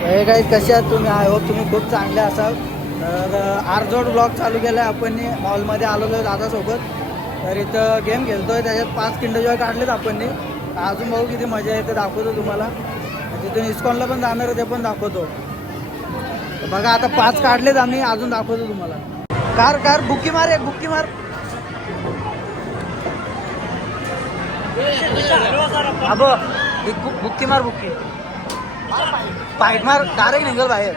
हे काही कसे आहात तुम्ही? आय होप तुम्ही खूप चांगले असाल. तर आरजोड ब्लॉग चालू केला आहे आपण मॉलमध्ये आलेलो आहे दादासोबत. तर इथं गेम खेळतो आहे, त्याच्यात 5 किंडर जॉय काढलेत आपण. अजून भाऊ किती मजा येते दाखवतो तुम्हाला. तिथून इस्कॉनला पण जाणार आहे, ते पण दाखवतो. बघा आता 5 काढलेत आम्ही, अजून दाखवतो तुम्हाला. कार कार बुक्की मार, एक बुक्की मार. अब एक बुक्की मार, बुक्की पाईट मार, डायरेक्ट निघल बाहेर.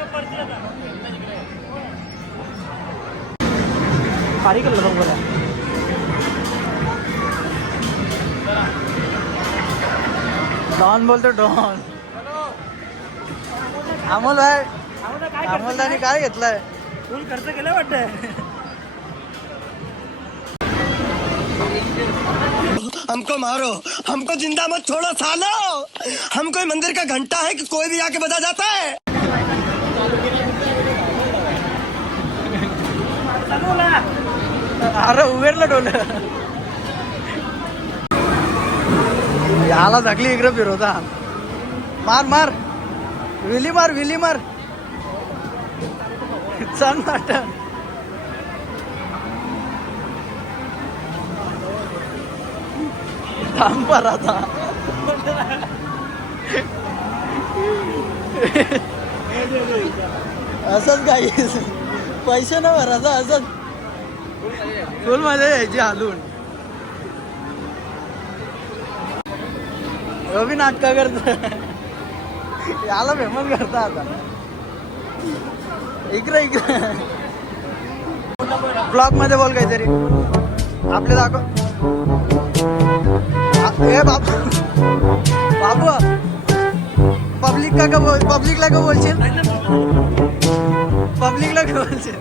पारी केलं मग बोला. डॉन बोलतो डॉन. अमोल भाई, अमोलदानी काय घेतलंय? फुल खर्च केला वाटतंय. हमको मारो, हमको जिंदा मत छोड़ो सालो. हम कोई मंदिर का घंटा है कि कोई भी आके बजा जाता है. अरे उघडलं डोलं. याला झाकली इकडे फिरवता. मार मार, विली मार, विली मार. चल नाट. थांब पर आता. असंच काही पैसे न भरायचं, असंच फुल मजा यायची हालून. रवी नाटका करत, याला फेमस करता आता. इकडे इकडे ब्लॉग मध्ये बोल काहीतरी आपले दाखव. ए बाबू, बाबू पब्लिकला का बोलशील? पब्लिकला का बोलशील?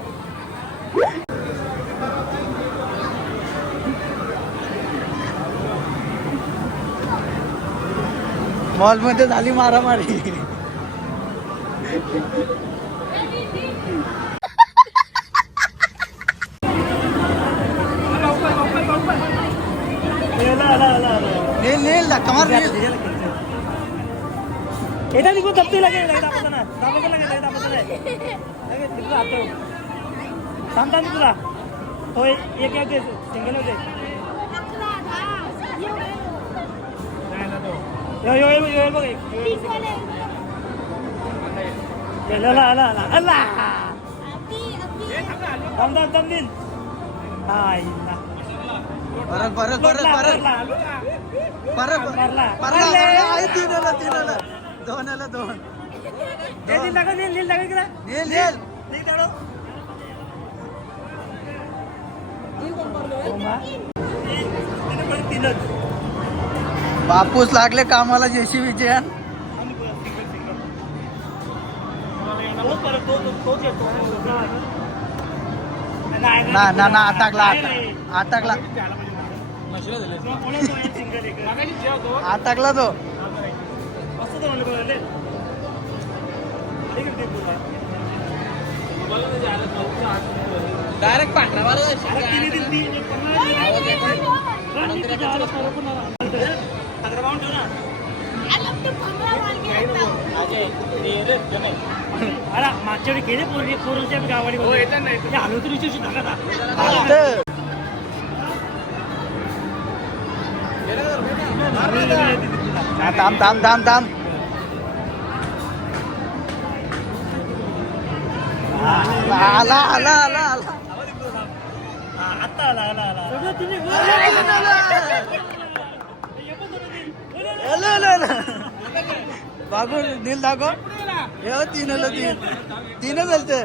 मॉल मध्ये झाली मारामारी. नील नील धक्का मार. नील এটা দিব দপ্তে লাগে লাইট আপনা না দামতে লাগে লাইট আপনা লাগে লাগে দিব আতো সামদানি তুলা ওই এক এক সিঙ্গেল हो दे यो यो यो बघ ला ला ला ला अल्ला दम दिन हाय ना परत परत परत परत परत परत आई. तीनला दोनला दोन. नील लगा नील लगा किरा नील नील नील तेवढं तीनच. बापूस लागले कामाला जेसीबी जैन. ना ना ना अटकला अटकला अटकला तो. डायरेक्ट पांढरा अरे मागच्या वेळी गेले पोरांच्या गावाडी आलो तरी थांब थांब थांब थांब. आला आला आला आला. आता आला आला आला बाबू नील दाखव. हे तीनला तीन. तीनच झालते.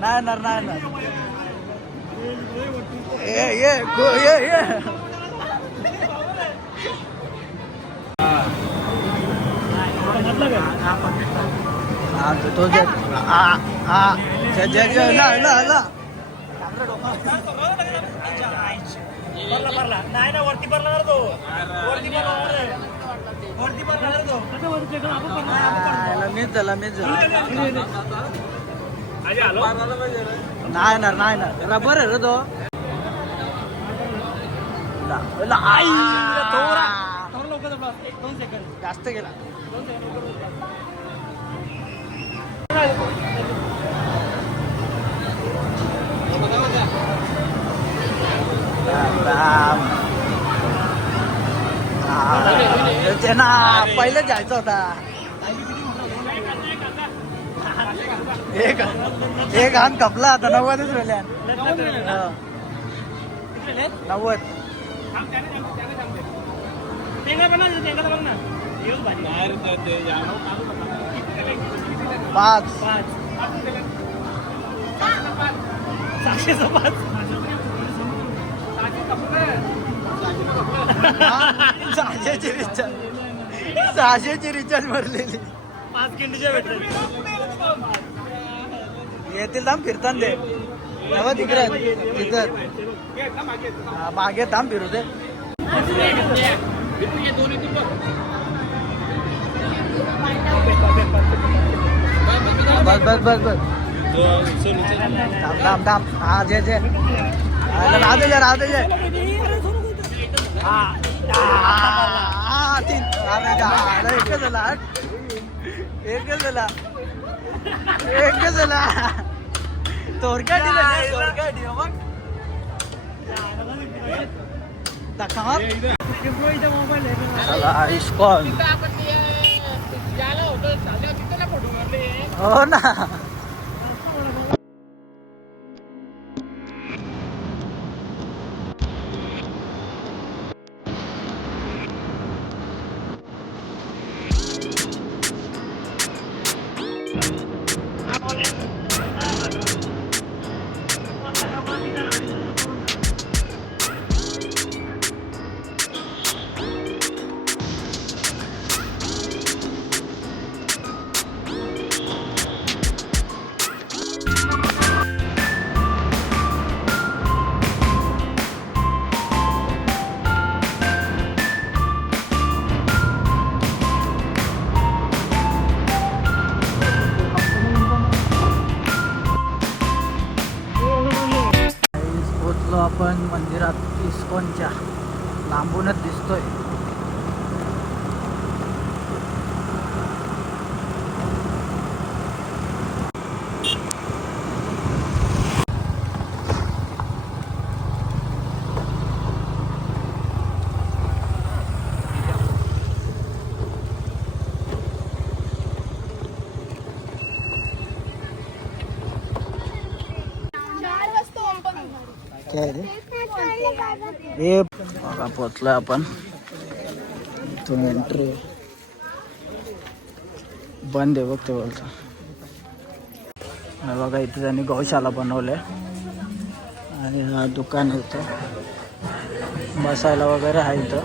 नाही येणार नाही येणार. ये ये ये ये. तो जय भरला नाही ना वरती भरला तो वरती भरला तो मीच झाला मीच झाला. नाही ना नाही ना रबर आहे रे तो. लवकर 2 सेकंद जास्त गेला. ये ना पहिले जायचं होता. एक हात कपला आता 90च राहिल्या. 90. पाच 605. सहाशेची रिचार्ज भरलेली. 5 किंडीच्या भेटले. येतील थांब फिरताना दे. तेव्हा तिकडे तिथं मागे थांब फिरू दे. बस बस बस बस. थांब थांब थांब. हा जे जे राहू दे राहू दे. तीन एकच झाला. एकच झाला. एकच झाला. तोरक्या दिला मग दाखवा. इस्कॉन हो ना. आपण मंदिरात इस्कॉनच्या लांबूनच दिसतोय. काय रे हे बघा पोचलोय आपण. इथून एंट्री बंद आहे बघ ते बोलतो. बघा इथे त्यांनी गौशाला बनवले आणि हा दुकान आहे इथं. बसायला वगैरे आहे इथं.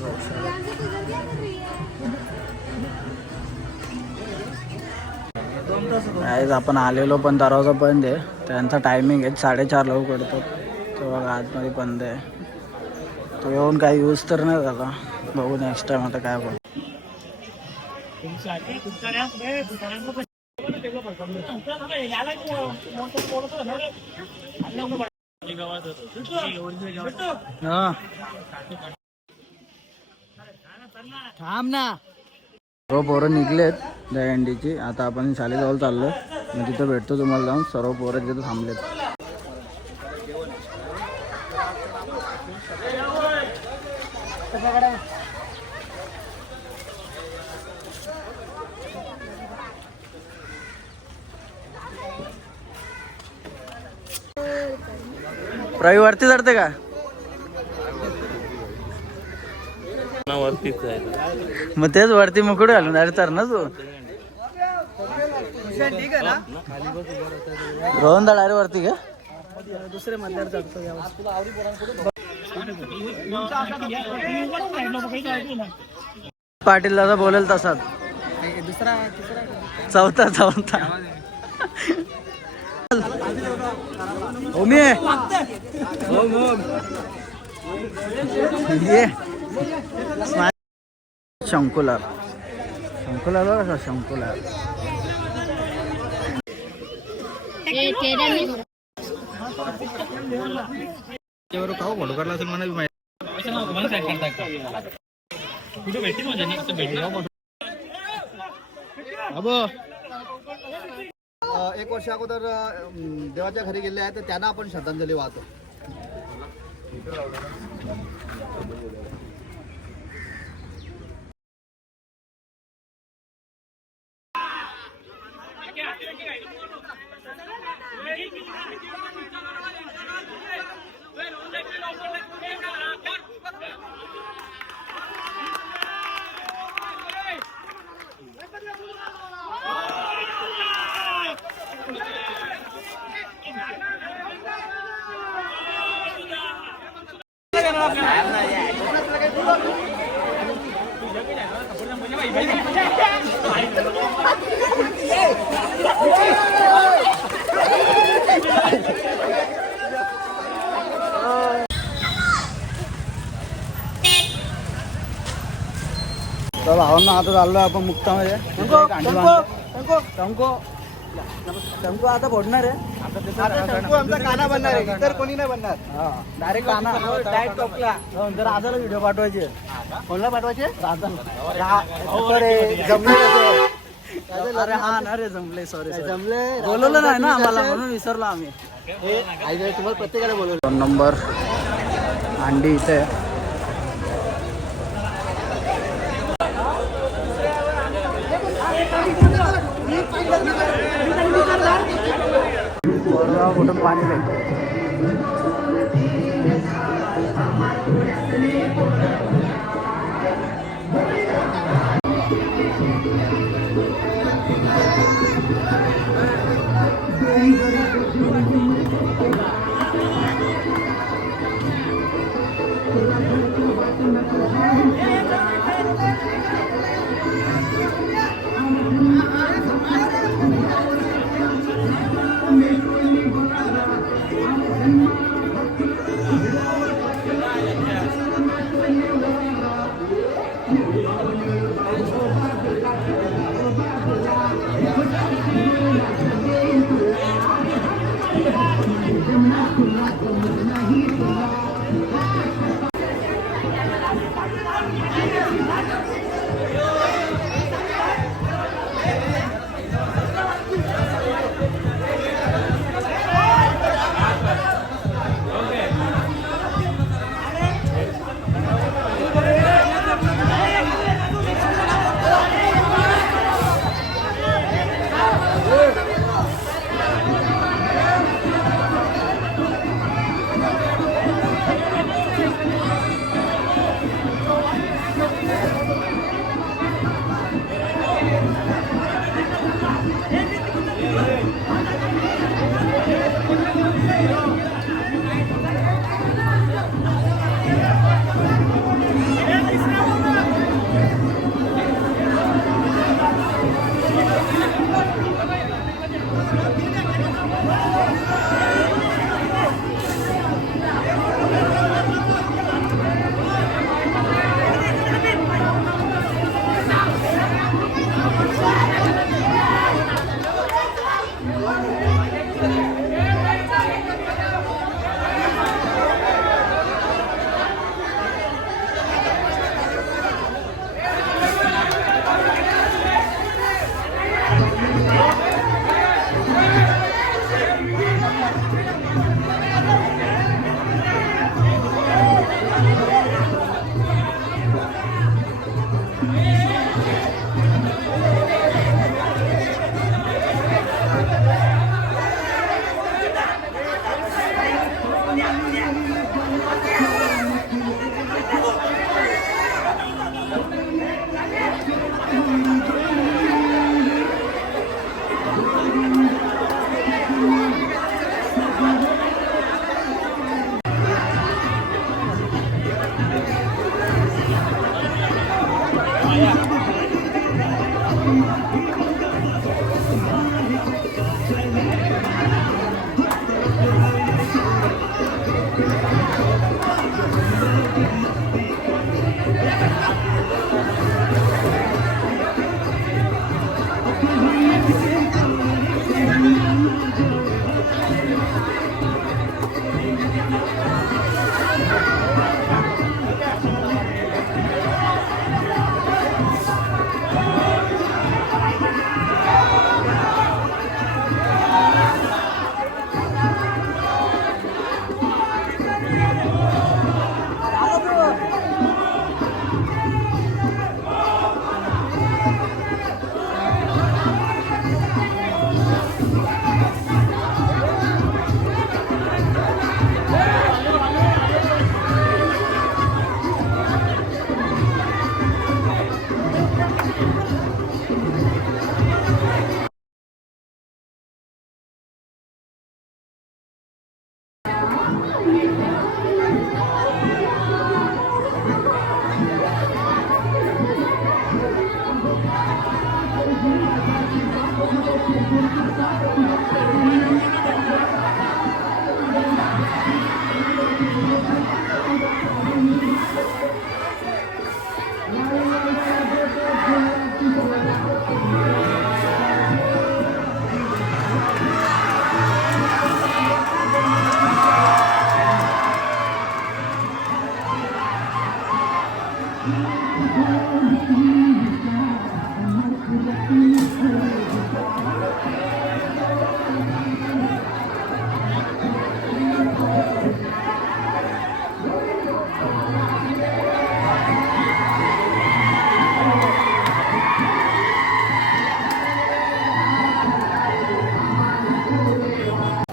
गौशाला आपण आलेलो पण दरवाजा बंद आहे. त्यांचा टायमिंग आहे 4:30 लोक पडतात. तो बघा आतमध्ये बंद आहे. तो येऊन काही यूज तर नाही झाला. बघू नेक्स्ट टाइम आता काय बघ. थांब ना. सर्व पोरं निघलेत दहीहंडीची. आता आपण शाळेजवळ चाललो. मग तिथं भेटतो तुम्हाला जाऊन. सर्व पोरं तिथं थांबलेत. रविवारती चढते का? मग तेच वरती मुकुट घालून अरे तर ना तू रोहन दाड अरे वरती का दुसरे मतदार चढतो. पाटील दादा बोलेल तसाच. दुसरा चौथा ओमी शंकुलार बघा शंकुलार. खाऊ फोटो काढला असेल मला एक वर्ष अगोदर देवाच्या घरी गेले आहे तर त्यांना आपण श्रद्धांजली वाहतो. तर भावांना आता चाललोय आपण मुक्तामध्ये टंको आता फोडणार आहे. काना बनणार आहे, इतर कोणी नाही बनणार. डायरेक्ट काना डायरेक्ट टोकला. जर आजाला व्हिडिओ पाठवायचे. कोणाला पाठवायचे? अरे हा ना रे जमले. सॉरी जमले बोलवलं नाही ना आम्हाला म्हणून विसरलो आम्ही. तुम्हाला प्रत्येकाला बोलवलं. 2 नंबर अंडी इथे आहे. कुठून पाणी भेटतं.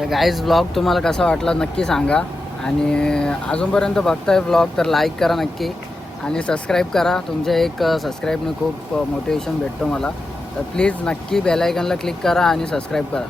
गाईज व्लॉग तुम्हाला कसा वाटला नक्की सांगा आणि अजूनपर्यंत बघताय व्लॉग तर लाईक करा नक्की आणि सबस्क्राईब करा. तुमच्या एक सबस्क्राईबने खूप मोटिवेशन भेटतो मला. तर प्लीज नक्की बेल आयकॉनला क्लिक करा आणि सबस्क्राईब करा.